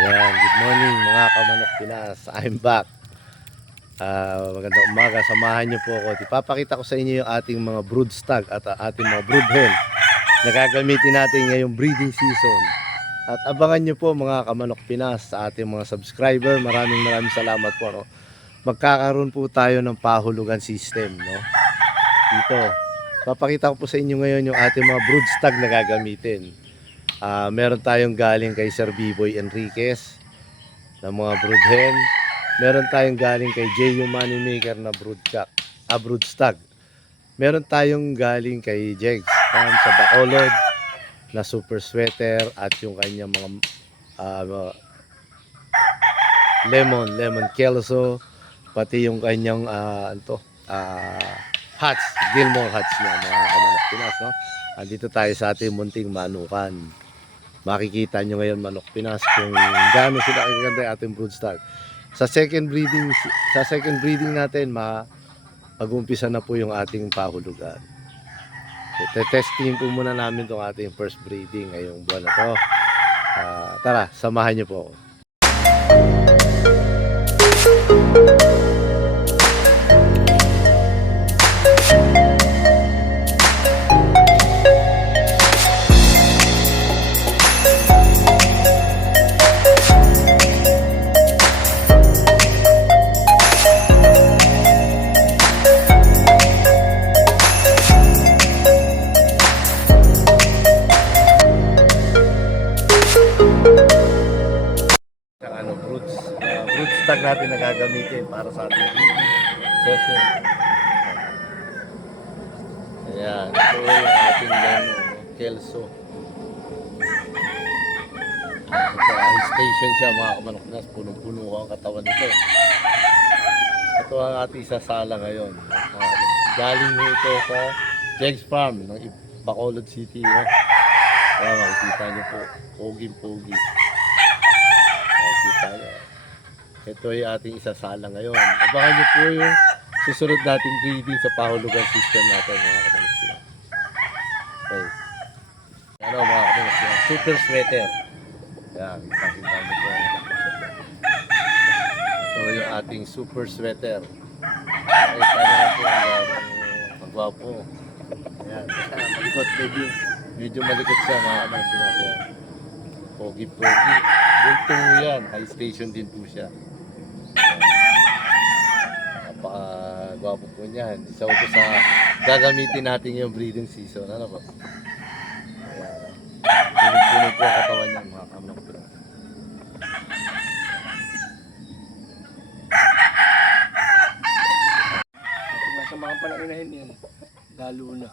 Yan, good morning mga kamanok Pinas. I'm back. Magandang umaga. Samahan niyo po ako. Ipapakita ko sa inyo yung ating mga brood stag at ating mga brood hen na gagamitin natin ngayong breeding season. At abangan niyo po mga kamanok Pinas sa ating mga subscriber. Maraming salamat po. No? Magkakaroon po tayo ng pahulugan system. No? Dito. Papakita ko po sa inyo ngayon yung ating mga brood stag na gagamitin. Meron tayong galing kay Sir Biboy Enriquez na mga brood hen. Meron tayong galing kay J.U. Moneymaker na brood stag. Meron tayong galing kay Jegs sa Bacolod na super sweater at yung kanyang mga lemon kelso, pati yung kanyang hats, Gilmore hats niya mga kamanok Pinas, no? Andito tayo sa ating munting manukan. Makikita nyo ngayon manok Pinas kung gaano sila kaganda yung ating brood stag. Sa second breeding natin mag-umpisa na po yung ating pahulugan. So, testing po muna namin itong ating first breeding ngayong buwan na to. Tara, samahan nyo po ako. Brood stag natin na gagamitin para sa ating session. Ayan, ito yung ating kelso. Ito ay station siya mga kamanok Pinas, punong-puno ang katawan nito. Ito ang ating sasala ngayon. Galing ito sa Jegs Farm ng Bacolod City. Ayan, makikita nyo po, pogi-pogi. Makikita nyo. Ito ay ating isasala ngayon. Abangan nyo po yung susunod nating breeding sa pahulugan system natin mga kamanok Pinas. Okay. Ano mga kamanok Pinas, super sweater. Ayan, makikita nyo po. Ito yung ating super sweater. Makikita nyo na po ang magwapo. Ayan, malikot, medyo malikot siya mga kamanok Pinas. Pogi-pogi. Bultong yan, high station din po siya. Napaka-gwapo po niyan. Isa ito sa gagamitin natin yung breeding season. Ano ba? Ayan. Puno po ang katawan niya mga kamanok Pinas. Nasa mga panaunahin yan, lalo na.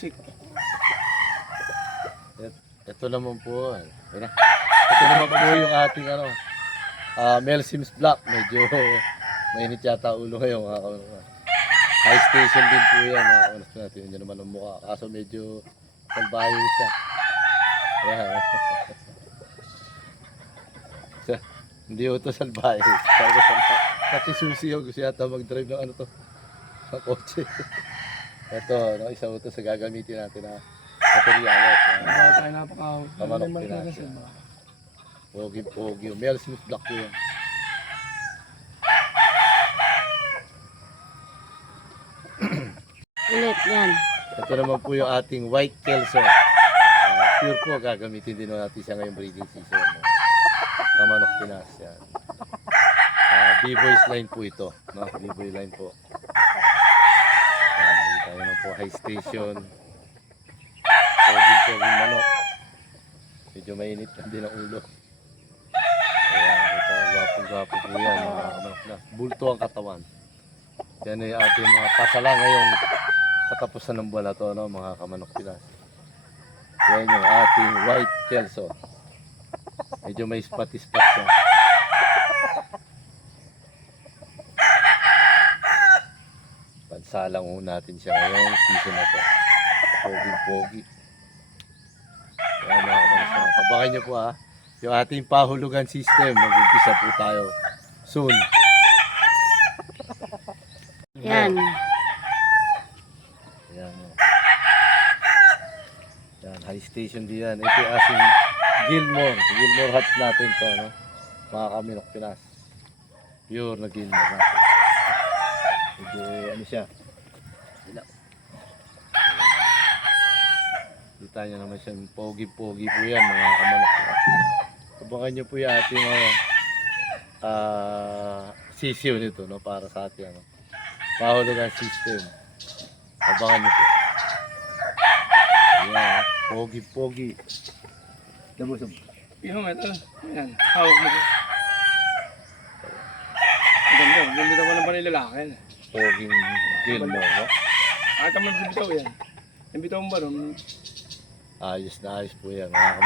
Sik. Ito naman po. Ito naman po yung ating Mel Sims Black. Medyo mainit yata ulo ngayon mga kamanok. High station din po yan mga kamanok natin. Hindi naman ang mukha. Kaso medyo salbahe siya. Ayan. Hindi ko ito salbahe. Kasi susi ako. Gusto yata mag-drive ng ng kotse. Ito, isa ko ito sa gagamitin natin na materialis. Kamanok Pinas. Pogi. Mel Sims Black po yan. Ulit yan. Ito naman po yung ating white kelso. Pure po, gagamitin din natin siya ngayong breeding season. Kamanok Pinas. Yan. B-Boys line po ito. No? B-Boy line po. Nakita nyo na po, high station. Pogi manok. Medyo mainit na din ang ulo. Ayan, ito, gwapo po yan. Mga kamanok Pinas. Bulto ang katawan. Yan ay ating mga pasala ngayong katapusan ng buwan na ito, no, mga kamanok Pinas. Yan yung ating white kelso. Medyo may spot-spot siya. Pansalang natin siya ngayong season na ito. Pogi-pogi. Yan mga kamanok Pinas. Abangan nyo po yung ating pahulugan system. Mag-umpisa po tayo soon. Yan. Yan. Yan, high station din yan. Ito yung ating Gilmore hats natin to, no? Mga Kaminok Pinas. Pure na Gilmore natin. Medyo ano siya. Kita nyo naman siya, pogi-pogi po yan mga Kaminok Pinas. Abangan nyo po yung ating sisiw nito, no? Para sa ating pahulugan system. Abangan nyo po. Ayan, pogi-pogi. Nabusog. Yung ito. Yan. Hawak mo ko. Ganda. Ganda naman ng panilalaki. Poging Gilmore, no? Kahit naman sa bitaw yan. Yung bitaw mo ba ron? Ayos na ayos po yan, mga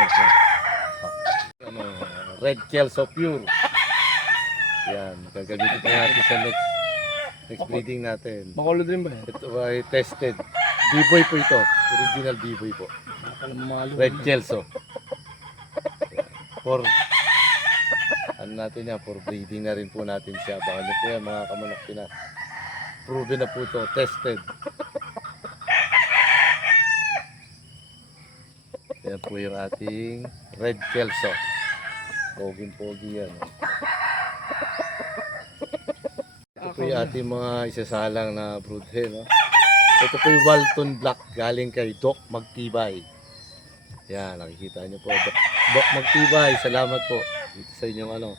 Kaminok. Red Kelso Pure. Yan, gagamitin pa natin sa next breeding natin. Bacolod rin ba yan? Ito ay tested. B-boy po ito. Original B-boy po. Red Kelso. For ano natin yan, for breeding na rin po natin siya. Baka nyo po yan mga Kaminok Pinas. Proven na po ito, tested. Yan po yung ating Red Kelso. Poging-pogi yan. Ito po yung ating mga isasalang na brood hen. No? Ito po yung Walton Black galing kay Doc Magtibay. Yan, nakikita nyo po. Doc Magtibay, salamat po dito sa inyong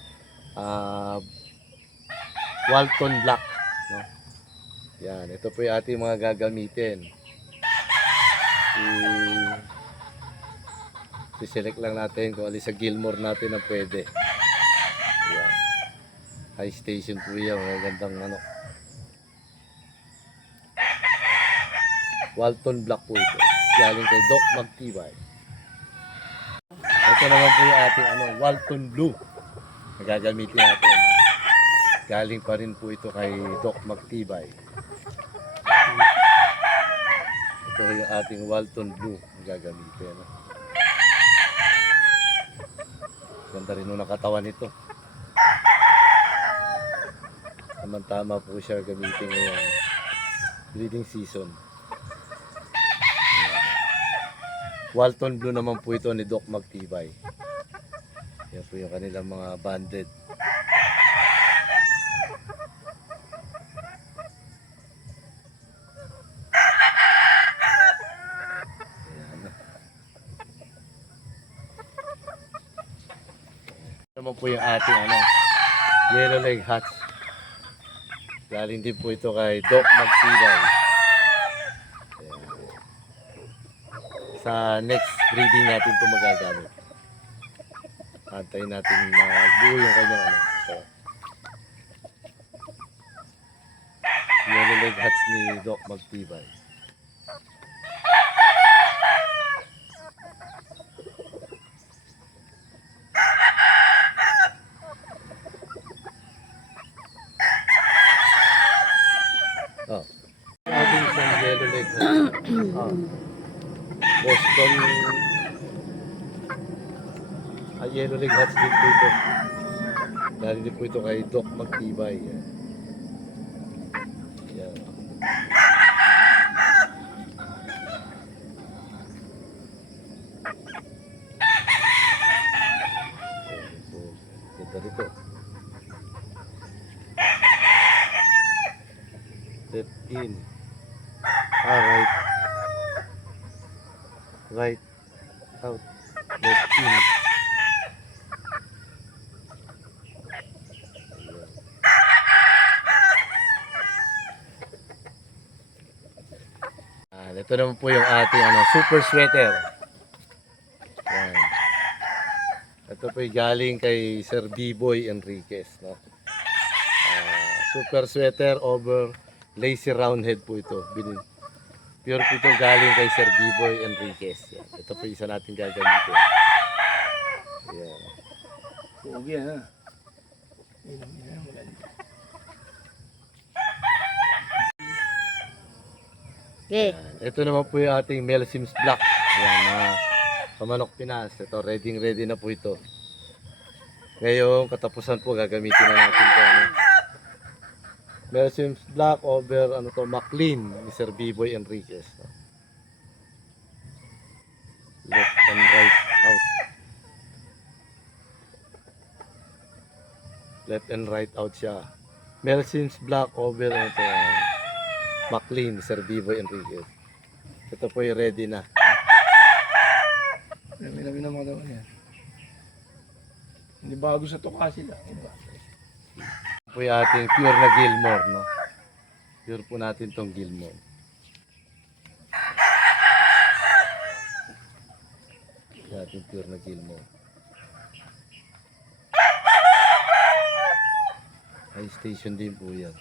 Walton Black. No? Yan, ito po yung ating mga gagamitin. I-select lang natin kung alin sa Gilmore natin ang pwede. Yan. High station po yan, magandang Walton Black po ito. Galing kay Doc Magtibay. Ito naman po yung ating Walton Blue na gagamitin natin. No? Galing pa rin po ito kay Doc Magtibay. Ito yung ating Walton Blue na gagamitin. No? Ganda rin yung nakatawan nito. Tama po siya gamitin ngayon. Breeding season. Walton Blue naman po ito ni Doc Magtibay. Yan po yung kanilang mga banded. Ayan. Naman po yung ating yellow leg hats. Galing din po ito kay Doc Magtibay. Sa next breeding natin ito magagamit. Antayin natin buo yung kanyang yellow leg hats ni Doc Magtibay. Ating isang yellow leg hats. Boston yellow leg hats din po ito. Dahil din po ito kay Doc Magtibay. Yan. Ganda rito. Step in. Right. Right out, left in. Ito naman po yung ating super sweater. Yan. Ito po yung galing kay Sir B-Boy Enriquez, no? Super sweater over lacy roundhead po ito. Pure po ito galing kay Sir B-Boy Enriquez. Yan. Ito po isa natin gagamitin. Yan. Pogi yan. Yan. Ito naman po yung ating Mel Sims Black. Yan, Kaminok Pinas. Ito, ready na po ito. Ngayon, katapusan po gagamitin na natin ito. Mel Sims Black over McLean ni Sir B-Boy Enriquez. Left and right out. Left and right out siya. Melsins Black over ito. McLean, Sir Vivo Enriquez. Ito po yung ready na. Lami-lami na mga dawan yan. Hindi bago sa tuka sila. Iba. Ito po yung ating pure na Gilmore, no? Pure po natin tong Gilmore. Yung ating pure na Gilmore. High station din po yan.